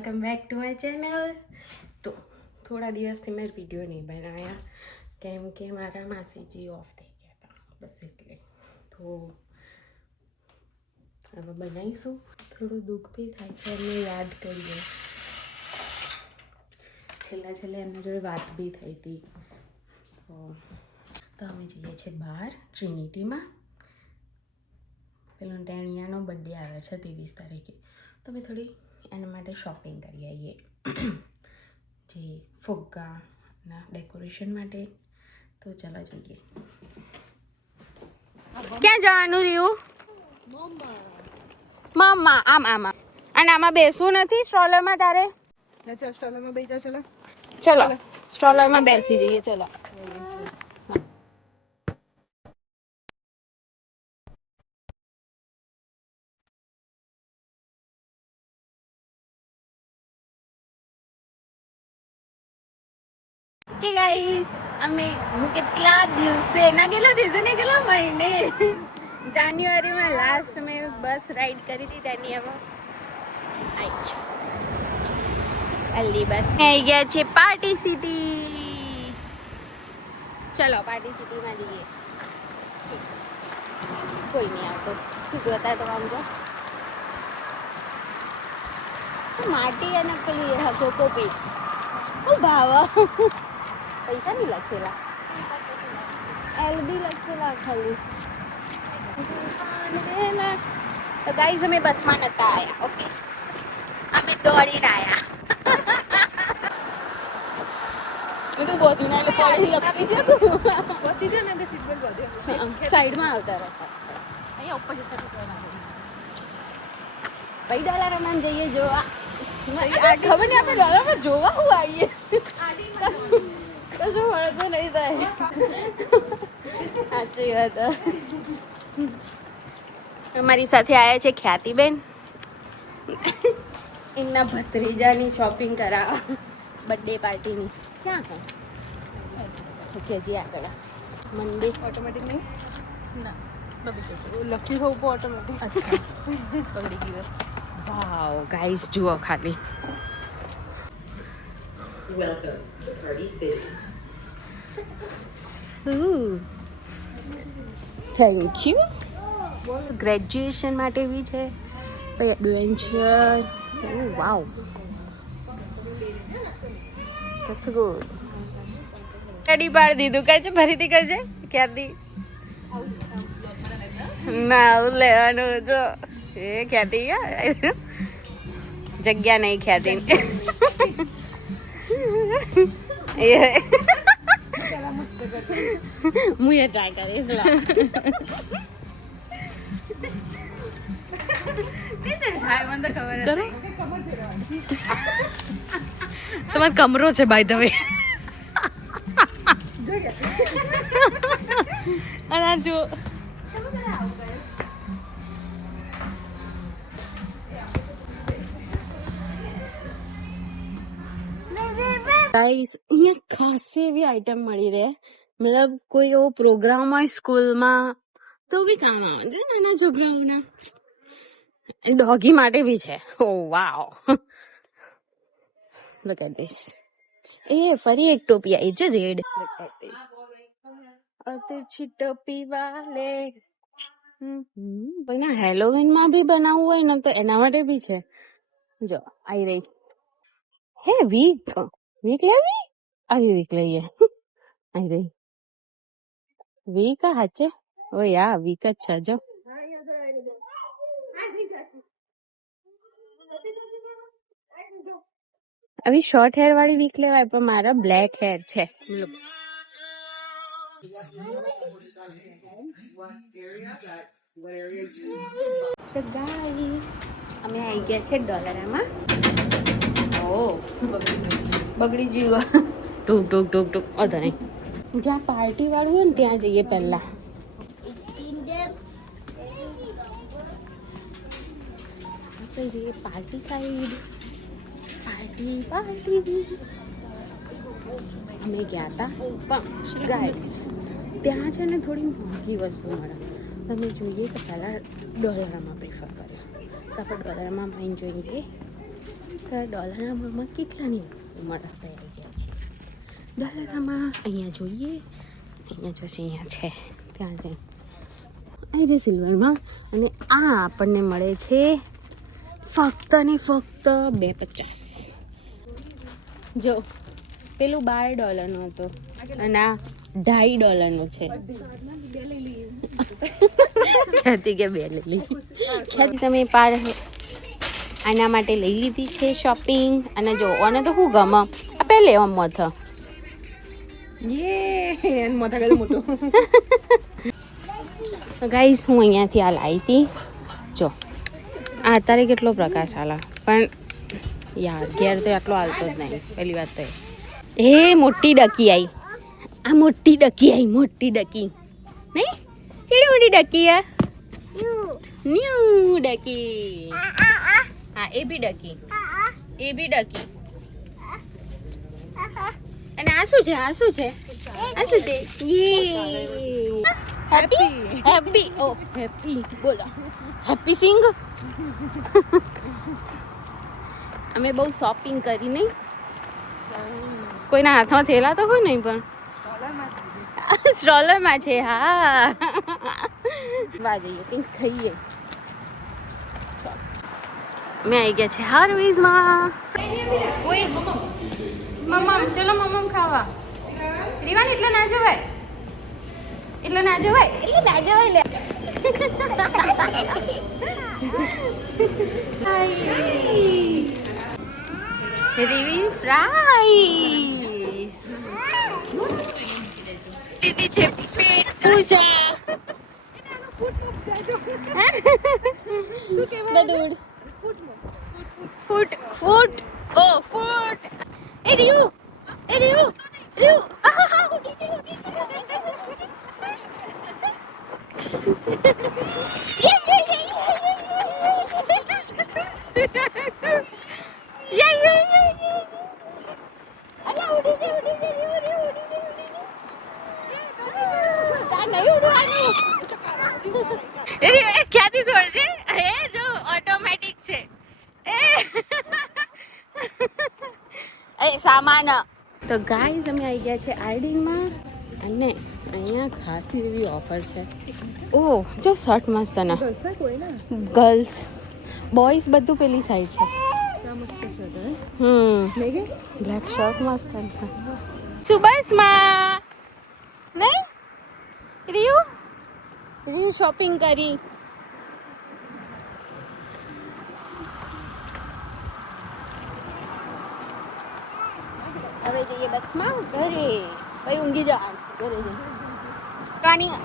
Welcome back to my channel. તો થોડા દિવસથી મેં વિડીયો નહીં બનાવ્યા કેમ કે મારા માસીજી ઓફ થઈ ગયા હતા, બસ એટલે. તો હવે બનાવીશું. થોડું દુઃખ બી થાય છે, એમને યાદ કરીએ. છેલ્લે એમના જોડે વાત બી થઈ હતી. તો અમે જઈએ છીએ બહાર ટ્રિનિટીમાં. પેલો ટેણિયાનો બર્થડે આવે છે 23 તારીખે, તો અમે થોડી એના માટે શોપિંગ કરી આવીએ, જે ફુગ્ગાના ડેકોરેશન માટે. તો ચાલો જઈએ. ક્યાં જવાનું રહ્યું? મમ્મા આમાં અને આમાં બેસવું નથી સ્ટ્રોલરમાં તારે? સ્ટ્રોલરમાં બેસી જાઓ. ચલો સ્ટ્રોલરમાં બેસી જઈએ. ચલો કે ગાઈસ, હું કેટલા મહિને જાન્યુઆરીમાં લાસ્ટ મેં બસ રાઈડ કરી હતી તેની હવે અલ્લી બસ આવી ગયા છે પાર્ટી સિટી. ચલો પાર્ટી સિટીમાં જઈએ. કોઈ નહીં આવતો. શું જોતા તો આમ તો માટી અને પેલી કોકોપીટ શું ભાવ? પૈસા નહીં લખેલા, એલબી લખેલા ખાલી. તો ગાઈઝ અમે બસમાં નતા આવ્યા, ઓકે, અમે દોડીને આવ્યા. મેં તો બધું ના એટલે પડી લપસી જતું. સાઈડમાં આવતા રસ્તા અહીંયા ઉપર ભાઈ ડોલારામાં જઈએ જોવા. ખબર નહીં આપણે ડોલારમાં જોવા શું આવીએ, કશું મળતું નહીં થાય. સાચી વાત. અમારી સાથે આવ્યા છે ખ્યાતિબેન, એમના ભત્રીજાની શોપિંગ કરાવવા બર્થડે પાર્ટીની. ક્યાં છે? ઓકે જી આગળ મંદિર. ઓટોમેટિક નહીં ના લખ્યું હોવું ઓટોમેટિક. અચ્છા પકડી ગઈ બસ. વાવ ગાઈસ જુઓ ખાલી. Welcome to Party City. Thank you. Graduation માટે બી છે, પછી એડવેન્ચર. Wow that's good. કડી પાડી દીધું કહે છે, ફરીથી કહે છે ક્યારથી ના આવું લેવાનું. જો એ ખ્યાતિ જગ્યા નહીં ખ્યાતિ હું એ ટ્રાય કરીશ. તમારો કમરો છે બાય ધ વે. અને આ જો ગાઈસ અહીંયા ખાસી એવી આઈટમ મળી રહે, મતલબ કોઈ એવો પ્રોગ્રામ હોય સ્કૂલમાં તો બી કામ આવે છે નાના છોકરાઓના. ડોગી માટે બી છે. ઓ વાવ, લુક એટ ધીસ. એ ફરી એક ટોપી આવી છે રેડ. તિરછી ટોપી વાલે. ના હેલોવીનમાં બી બનાવવું હોય ને તો એના માટે બી છે. જો આવી રહી. હે વીક લેવી? આવી વીક લઈએ. આવી રહી વીક હાચે. ઓ યા વીક જ છે. જો આવી શોર્ટ હેર વાળી વીક લેવાય, પણ મારા બ્લેક હેર છે. તો ગાઈસ અમે આવી ગયા છે ડોલરામાં. ઓ બગડી ગયું. ટૂક ટૂક ટૂક ટૂક અધો નહીં. જ્યાં પાર્ટી વાળું હોય ને ત્યાં જઈએ પહેલા. જઈએ પાર્ટી સાઈડ. પાર્ટી અમે ગયા હતા પણ ગાઈસ ત્યાં છે ને થોડી મોંઘી વસ્તુ મળે. તમે જોઈએ તો પહેલાં ડોલરમાં પ્રિફર કર્યો, તો આપણે ડોલરમાં માઇન જોઈએ કે ડોલરમાં કેટલાની વસ્તુ મળે. આવી ગયા છે ડોલરમાં. અહીંયા જોઈએ, અહીંયા જોશે, અહીંયા છે, ત્યાં જઈ અહીં રે સિલ્વરમાં. અને આ આપણને મળે છે ફક્ત ને ફક્ત $2.50. જો પેલું $12 હતો અને આ $2.50 છે. ખ્યાતિ કે 2 લઈ લીધી. ખ્યાતિ તમે પાર આના માટે લઈ લીધી છે શોપિંગ. અને જો અને તો શું ગમે આ પહેલે આમ મથ ગાઈસ હું અહીંયાથી આ લાવી હતી. જો આ અત્યારે કેટલો પ્રકાશ આલા, પણ યાર ઘેર તો આટલો હાલતો જ નહીં. પહેલી વાત તો એ મોટી ડકી આવી, આ મોટી ડકી આવી, મોટી ડકી નહીં, ચેડી મોટી ડકી આ ન્યુ ડકી. હા એ બી ડકી, એ બી ડકી. અને આ શું છે, આ શું છે, આ શું છે? યે હેપી હેપી. ઓ હેપી બોલો, હેપી સિંગ. અમે બહુ શોપિંગ કરી નહીં. કોઈના હાથમાં થેલા તો હોય નહીં, પણ સ્ટ્રોલરમાં છે. હા વા જઈએ કંઈક ખાઈએ. મેં આવી ગયા છે હાર્વિઝમાં. ઓય મમ્મમ, ચલો મમ્મમ ખાવા. રીવાન એટલે ના જવાય, એટલે ના જવાય, એટલે ના જવાય લે. રીવી ફ્રાઈસ દીદી છે. પેટ પૂજા બધું ફૂટ ફૂટ. ઓ ફૂટ. એ રીયુ, એ રીયુ, રીયુ. આહા ઉડી જાય, ઉડી જાય. ખ્યાતિ છોડજે. એ જો ઓટોમેટિક છે એ સામાન. તો ગાઈઝ અમે આવી ગયા છે આઈડીમાં. અને અહીંયા ખાસી એવી ઓફર છે. ઓહ જો શર્ટ મસ્ત ના ગર્લ્સ બોયઝ બધું પેલી સાઈડ છે. બ્લેક શર્ટ મસ્ત છે. સુબસમાં નહીં રીયુ, રીયુ શોપિંગ કરી. હવે જઈએ બસમાં ઘરે. ભાઈ ઊંઘી જવાનું ઘરે જઈ.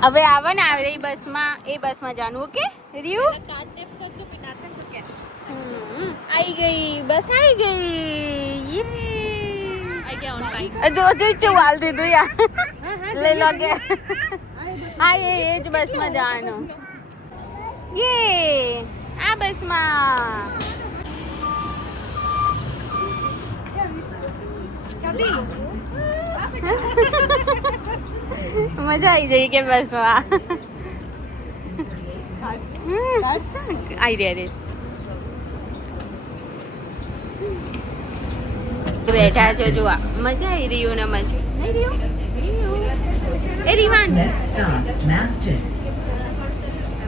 હવે આવે ને આવે એ બસમાં, એ બસમાં જવાનું. ઓકે રીયુ आई गई, बस आई गई. ये जो जो चवाल दे दो यार. ले लो के. हाँ ये ज बस में जानो. ये आ बस में मजा आई जाए के बस में आई रे બેઠા છો. જોવા મજા આવી રહ્યો ને મજા નહીં રહ્યો. એ રીવાન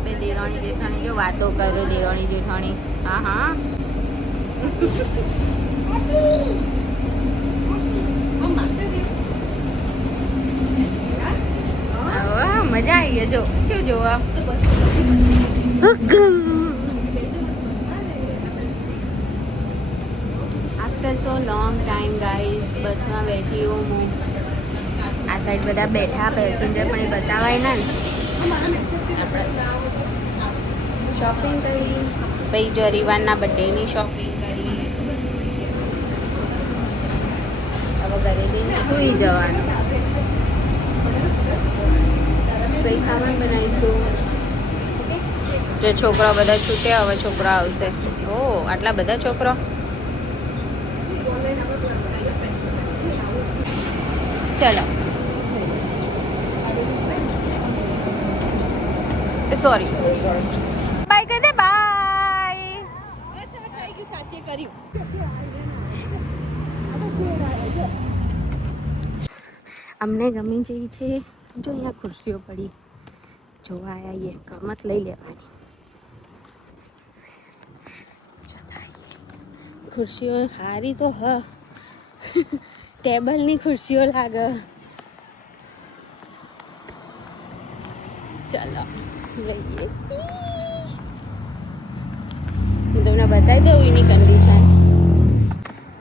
બે દેરાણી જેઠાણી જો વાતો કરો. દેરાણી જેઠાણી હા હા મજા આવી ગઈ. જો શું જોવા after so long time guys बसમાં બેઠી હું. આ સાઈડ બધા બેઠા પેસેન્જર, પણ એ બતાવાય ના. શોપિંગ કરી ભાઈ. જો રીવાનના બર્થડેની શોપિંગ કરી. હવે ઘરે જઈને સૂઈ જવાનું. કંઈ ખાવાનું બનાવીશું. જો છોકરા બધા છૂટ્યા, હવે છોકરા આવશે. ઓ આટલા બધા છોકરા. ચલો સોરી બાય કહી દે બાય. બસ હવે થઈ ગયું ચાચીએ કર્યું. અમને ગમી જઈ છે. જો અહીંયા ખુરશીઓ પડી જોવા આવીએ ગમત લઈ લેવાની. ખુરશીઓ હારી તો હ ટેબલની ખુરશીઓ લાગે. ચાલો લઈએ. હું તમને બતાવી દઉં એની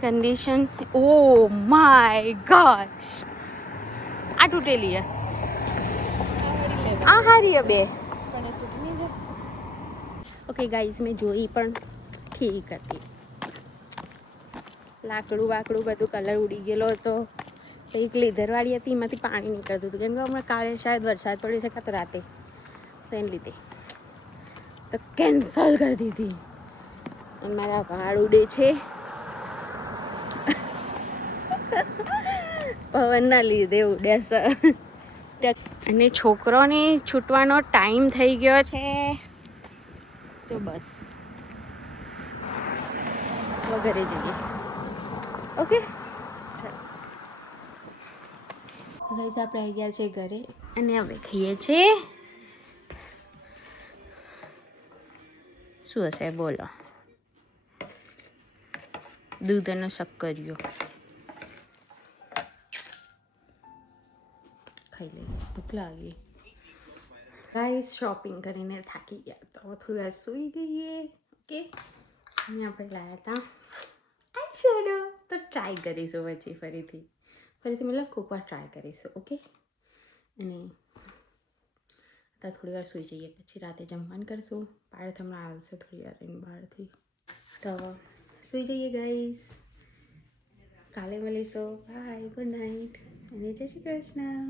કન્ડિશન. ઓ માય ગોશ, આ તૂટેલી હે. આ હારી હે બે. પણ એ તૂટી નહીં જાય. ઓકે ગાઈઝ, મેં જોઈ પણ ઠીક હતી. લાકડું વાકડું બધું કલર ઉડી ગયેલો હતો. એક લેધરવાળી હતી, એમાંથી પાણી નીકળતું હતું કેમ કે હમણાં કાલે શાયદ વરસાદ પડી શકે તો રાતે, તો એને લીધે તો કેન્સલ કરી દીધી. અને મારા વાળ ઉડે છે પવનના લીધે ઉડે છે. અને છોકરોને છૂટવાનો ટાઈમ થઈ ગયો છે. જો બસ ઘરે જઈએ. ઓકે ચાલો ગાઈસ, આપણે આવી ગયા છે ઘરે અને હવે ખાઈએ છીએ. શું હશે બોલો? દૂધ અને શક્કરિયો ખાઈ લઈએ, ભૂખ લાગી. ગાઈસ, શોપિંગ કરીને થાકી ગયા તો થોડી વાર સૂઈ ગઈએ. ઓકે, અને આપણે લાવ્યા હતા આઈશેડો, તો ટ્રાય કરીશું ફરીથી મતલબ કોઈક વાર ટ્રાય કરીશું. ઓકે, અને થોડી વાર સૂઈ જઈએ, પછી રાતે જમવાનું કરશું. પાર્થ હમણાં આવશે થોડી વાર રહીને બહારથી, તો સૂઈ જઈએ ગાઈસ. કાલે મળીશું. બાય, ગુડ નાઇટ અને જય શ્રી કૃષ્ણ.